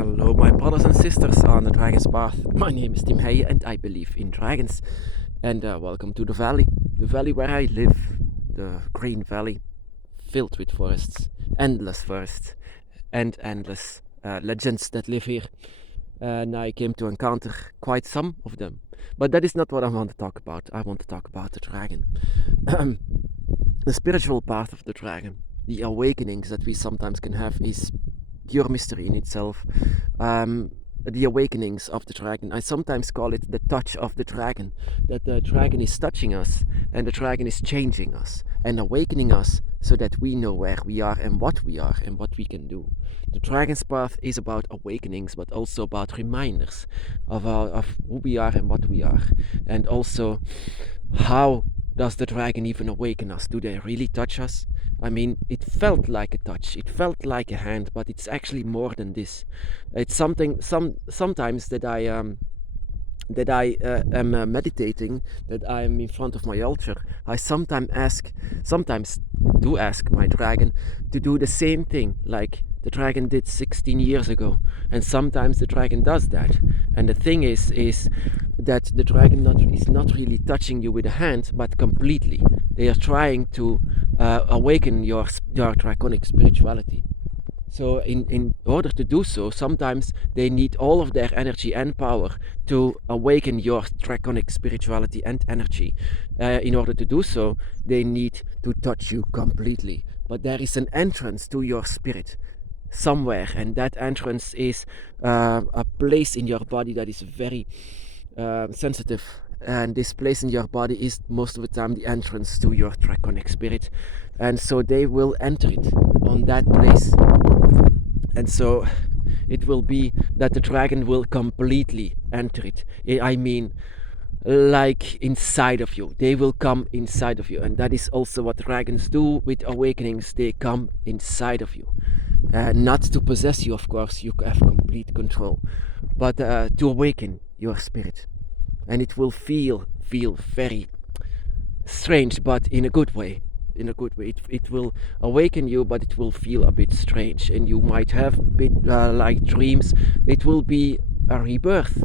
Hello, my brothers and sisters on the Dragon's Path. My name is Tim Heije and I believe in dragons. And welcome to the valley where I live, the Green Valley, filled with forests, endless forests, and endless legends that live here. And I came to encounter quite some of them. But that is not what I want to talk about. I want to talk about the dragon. The spiritual part of the dragon, the awakenings that we sometimes can have, is pure mystery in itself. The awakenings of the dragon, I sometimes call it the touch of the dragon, that the dragon is touching us and the dragon is changing us and awakening us so that we know where we are and what we can do. The dragon's path is about awakenings, but also about reminders of who we are and what we are, and also how does the dragon even awaken us? Do they really touch us? I mean, it felt like a touch, it felt like a hand, but it's actually more than this. It's sometimes that I am meditating, that I am in front of my altar. I sometimes do ask my dragon to do the same thing like the dragon did 16 years ago, and sometimes the dragon does that. And the thing is that the dragon is not really touching you with a hand, but completely. They are trying to awaken your draconic spirituality. So in order to do so, sometimes they need all of their energy and power to awaken your draconic spirituality and energy. In order to do so, they need to touch you completely. But there is an entrance to your spirit somewhere, and that entrance is a place in your body that is very sensitive. And this place in your body is most of the time the entrance to your draconic spirit, and so they will enter it on that place. And so it will be that the dragon will completely enter it. I mean, like inside of you. They will come inside of you, and that is also what dragons do with awakenings. They come inside of you, not to possess you, of course. You have complete control, but to awaken your spirit. And it will feel very strange, but in a good way. It will awaken you, but it will feel a bit strange, and you might have a bit like dreams. It will be a rebirth,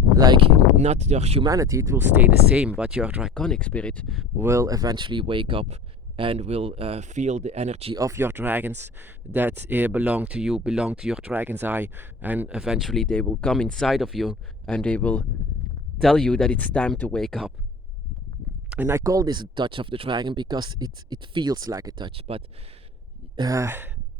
like not your humanity, it will stay the same, but your draconic spirit will eventually wake up and will feel the energy of your dragons that belong to you, belong to your dragon's eye, and eventually they will come inside of you and they will tell you that it's time to wake up. And I call this a touch of the dragon because it feels like a touch, but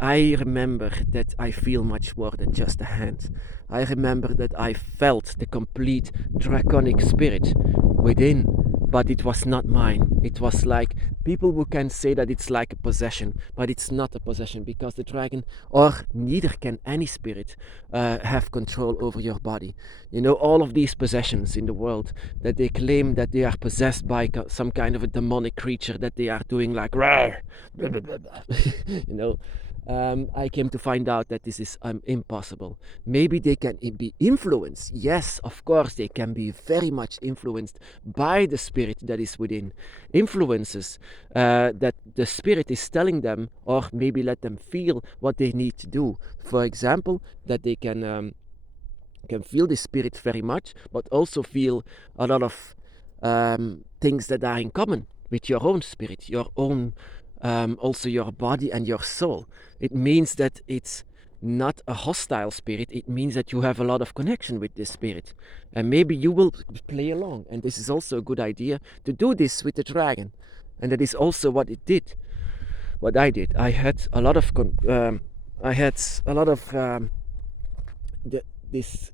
I remember that I feel much more than just a hand. I remember that I felt the complete draconic spirit within, but it was not mine. It was like people who can say that it's like a possession, but it's not a possession, because the dragon, or neither can any spirit, have control over your body. You know, all of these possessions in the world that they claim that they are possessed by some kind of a demonic creature, that they are doing like rawr, blah, blah, blah, blah. You know, I came to find out that this is impossible. Maybe they can be influenced. Yes, of course, they can be very much influenced by the spirit that is within. Influences that the spirit is telling them, or maybe let them feel what they need to do. For example, that they can feel the spirit very much, but also feel a lot of things that are in common with your own spirit, your own also your body and your soul. It means that it's not a hostile spirit. It means that you have a lot of connection with this spirit, and maybe you will play along. And this is also a good idea to do this with the dragon, and that is also what it did. What I did, I had a lot of this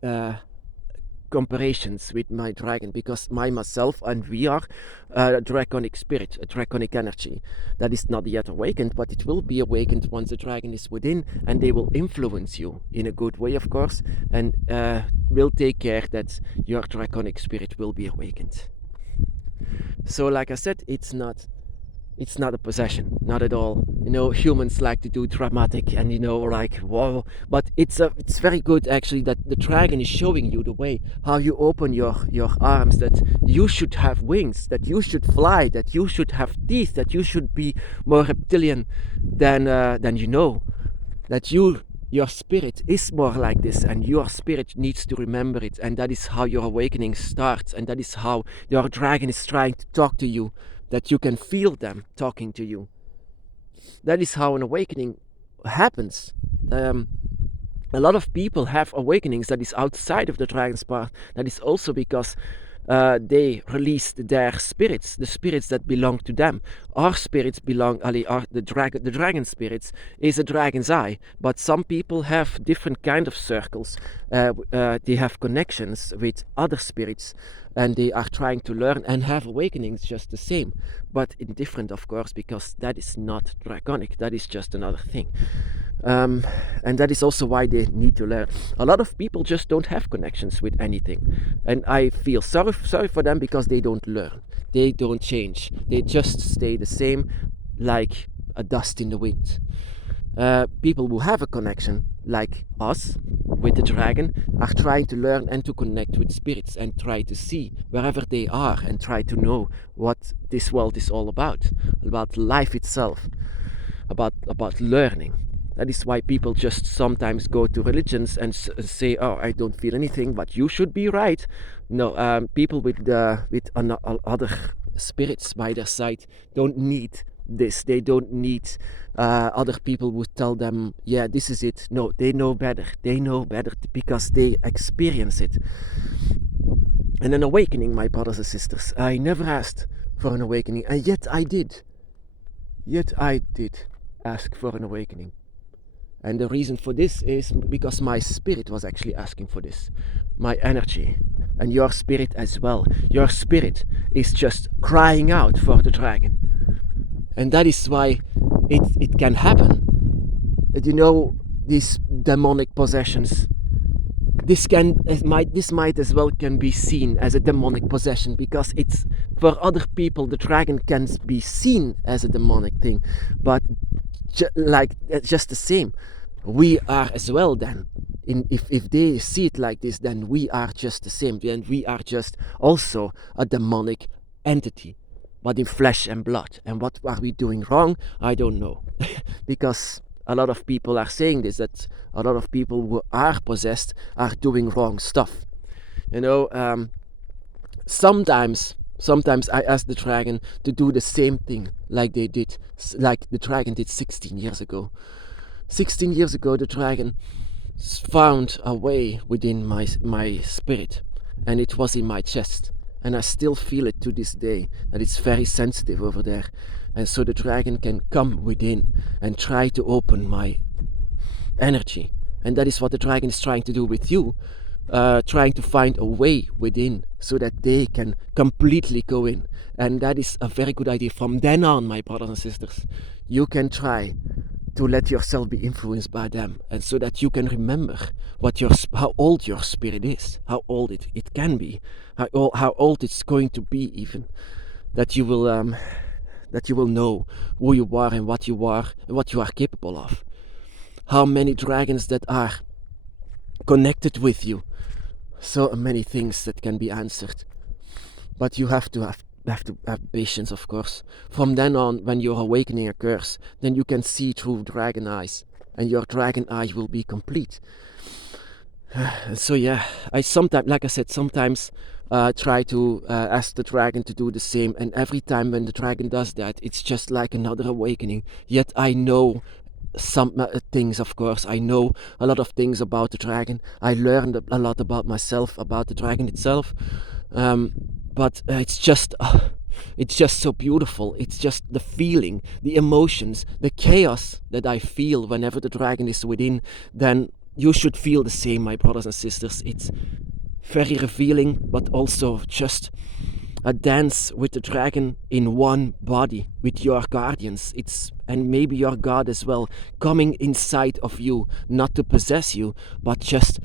comparisons with my dragon, because myself and we are a draconic spirit, a draconic energy that is not yet awakened, but it will be awakened once the dragon is within, and they will influence you in a good way, of course, and will take care that your draconic spirit will be awakened. So like I said, it's not a possession, not at all. You know, humans like to do dramatic and, you know, like whoa, but it's very good actually that the dragon is showing you the way, how you open your arms, that you should have wings, that you should fly, that you should have teeth, that you should be more reptilian than you know, that you your spirit is more like this, and your spirit needs to remember it, and that is how your awakening starts, and that is how your dragon is trying to talk to you, that you can feel them talking to you. That is how an awakening happens. A lot of people have awakenings that is outside of the dragon's path. That is also because they released their spirits, the spirits that belong to them. Our spirits belong, the dragon spirits is a dragon's eye, but some people have different kind of circles. They have connections with other spirits, and they are trying to learn and have awakenings just the same, but in different, of course, because that is not draconic. That is just another thing. And that is also why they need to learn. A lot of people just don't have connections with anything, and I feel sorry for them because they don't learn, they don't change, they just stay the same, like a dust in the wind. People who have a connection, like us, with the dragon, are trying to learn and to connect with spirits and try to see wherever they are and try to know what this world is all about life itself, about learning. That is why people just sometimes go to religions and say, "Oh, I don't feel anything, but you should be right." No, people with other spirits by their side don't need this. They don't need other people who tell them, "Yeah, this is it." No, they know better. They know better because they experience it. And an awakening, my brothers and sisters, I never asked for an awakening, and yet I did. Yet I did ask for an awakening. And the reason for this is because my spirit was actually asking for this. My energy. And your spirit as well. Your spirit is just crying out for the dragon. And that is why it can happen. You know, these demonic possessions. This might as well can be seen as a demonic possession, because it's, for other people, the dragon can be seen as a demonic thing. But just the same, we are as well then. If they see it like this, then we are just the same, and we are just also a demonic entity, but in flesh and blood. And what are we doing wrong? I don't know. Because a lot of people are saying this, that a lot of people who are possessed are doing wrong stuff. You know, sometimes I ask the dragon to do the same thing like the dragon did 16 years ago. 16 years ago, the dragon found a way within my spirit, and it was in my chest. And I still feel it to this day, that it's very sensitive over there. And so the dragon can come within and try to open my energy. And that is what the dragon is trying to do with you. Trying to find a way within so that they can completely go in. And that is a very good idea. From then on, my brothers and sisters, you can try to let yourself be influenced by them, and so that you can remember how old your spirit is, how old it can be, how old it's going to be, even that you will know who you are and what you are capable of. How many dragons that are connected with you, so many things that can be answered, but you have to have patience, of course. From then on, when your awakening occurs, then you can see through dragon eyes, and your dragon eye will be complete. So yeah, I sometimes, like I said, try to ask the dragon to do the same, and every time when the dragon does that, it's just like another awakening. Yet I know some things, of course. I know a lot of things about the dragon. I learned a lot about myself, about the dragon itself. But it's just so beautiful. It's just the feeling, the emotions, the chaos that I feel whenever the dragon is within. Then you should feel the same, my brothers and sisters. It's very revealing, but also just a dance with the dragon in one body, with your guardians. And maybe your God as well, coming inside of you, not to possess you, but just...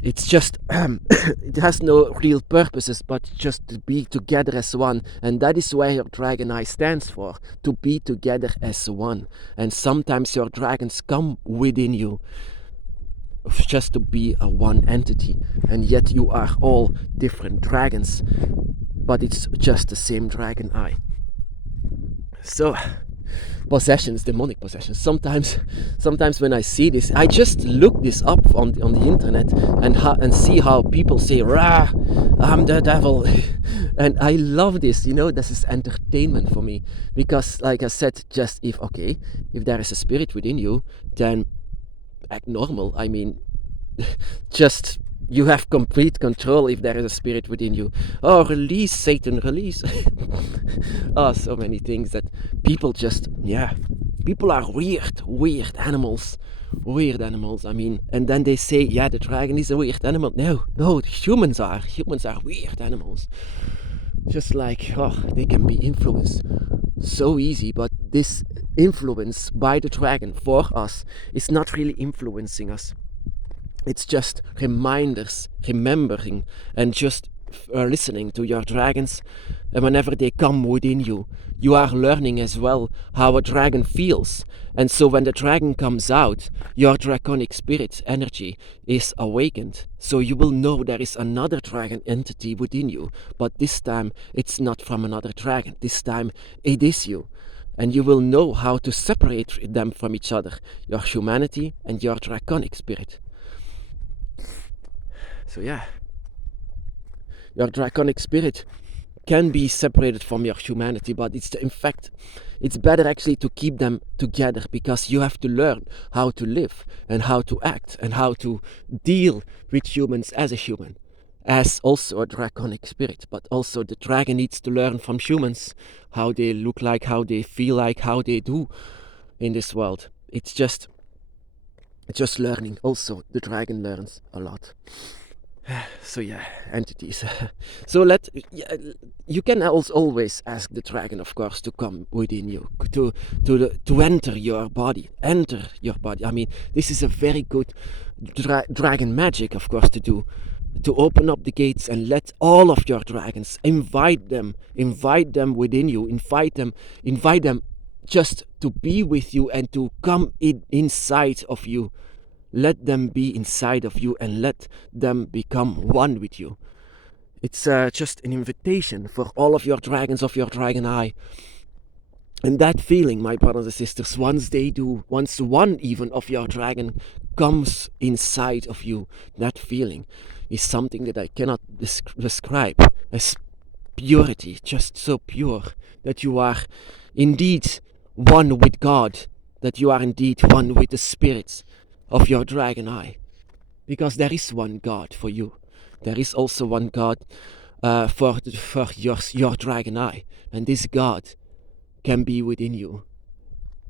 It's just, it has no real purposes, but just to be together as one. And that is where your dragon eye stands for, to be together as one. And sometimes your dragons come within you, just to be a one entity. And yet you are all different dragons, but it's just the same dragon eye. So possessions, demonic possessions. Sometimes when I see this, I just look this up on the internet and see how people say, "Rah, I'm the devil," and I love this. This is entertainment for me, because, like I said, just if there is a spirit within you, then act normal. I mean, just you have complete control if there is a spirit within you. Oh, release Satan, release. Oh, so many things that people people are weird animals. Weird animals, I mean, and then they say, yeah, the dragon is a weird animal. No, humans are weird animals. Just like, they can be influenced so easy, but this influence by the dragon for us is not really influencing us. It's just remembering, and just listening to your dragons. And whenever they come within you, you are learning as well how a dragon feels. And so when the dragon comes out, your draconic spirit energy is awakened. So you will know there is another dragon entity within you. But this time it's not from another dragon. This time it is you. And you will know how to separate them from each other, your humanity and your draconic spirit. So yeah, your draconic spirit can be separated from your humanity, but it's better actually to keep them together, because you have to learn how to live and how to act and how to deal with humans as a human, as also a draconic spirit. But also the dragon needs to learn from humans how they look like, how they feel like, how they do in this world. It's just learning. Also, the dragon learns a lot. So yeah, entities. So you can also always ask the dragon, of course, to come within you, to enter your body. I mean, this is a very good dragon magic, of course, to do, to open up the gates and let all of your dragons, invite them within you, invite them just to be with you and to come inside of you. Let them be inside of you and let them become one with you. It's just an invitation for all of your dragons of your dragon eye. And that feeling, my brothers and sisters, once one even of your dragon comes inside of you, that feeling is something that I cannot describe as purity, just so pure, that you are indeed one with God, that you are indeed one with the spirits of your dragon eye, because there is one God for you. There is also one God for your dragon eye, and this God can be within you.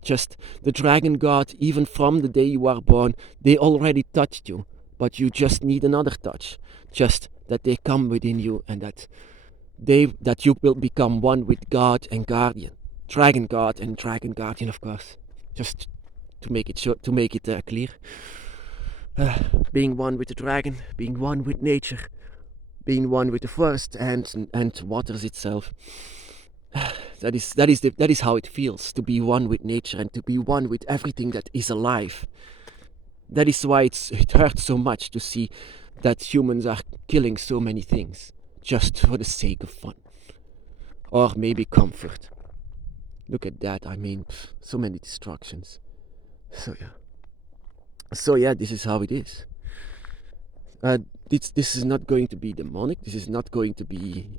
Just the dragon God, even from the day you are born, they already touched you, but you just need another touch, just that they come within you, and that you will become one with God and Guardian, Dragon God and Dragon Guardian, of course. Just to make it clear. Being one with the dragon, being one with nature, being one with the forest and waters itself. That is how it feels to be one with nature and to be one with everything that is alive. That is why it hurts so much to see that humans are killing so many things just for the sake of fun, or maybe comfort. Look at that. I mean, so many destructions. So yeah, this is how it is. This is not going to be demonic. This is not going to be.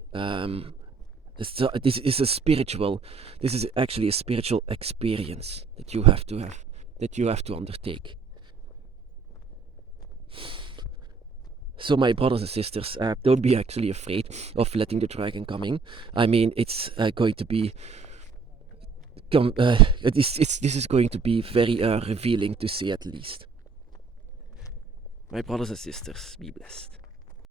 This is a spiritual. This is actually a spiritual experience that you have to undertake. So my brothers and sisters, don't be actually afraid of letting the dragon come in. I mean, it's going to be. This is going to be very revealing to see, at least. My brothers and sisters, be blessed.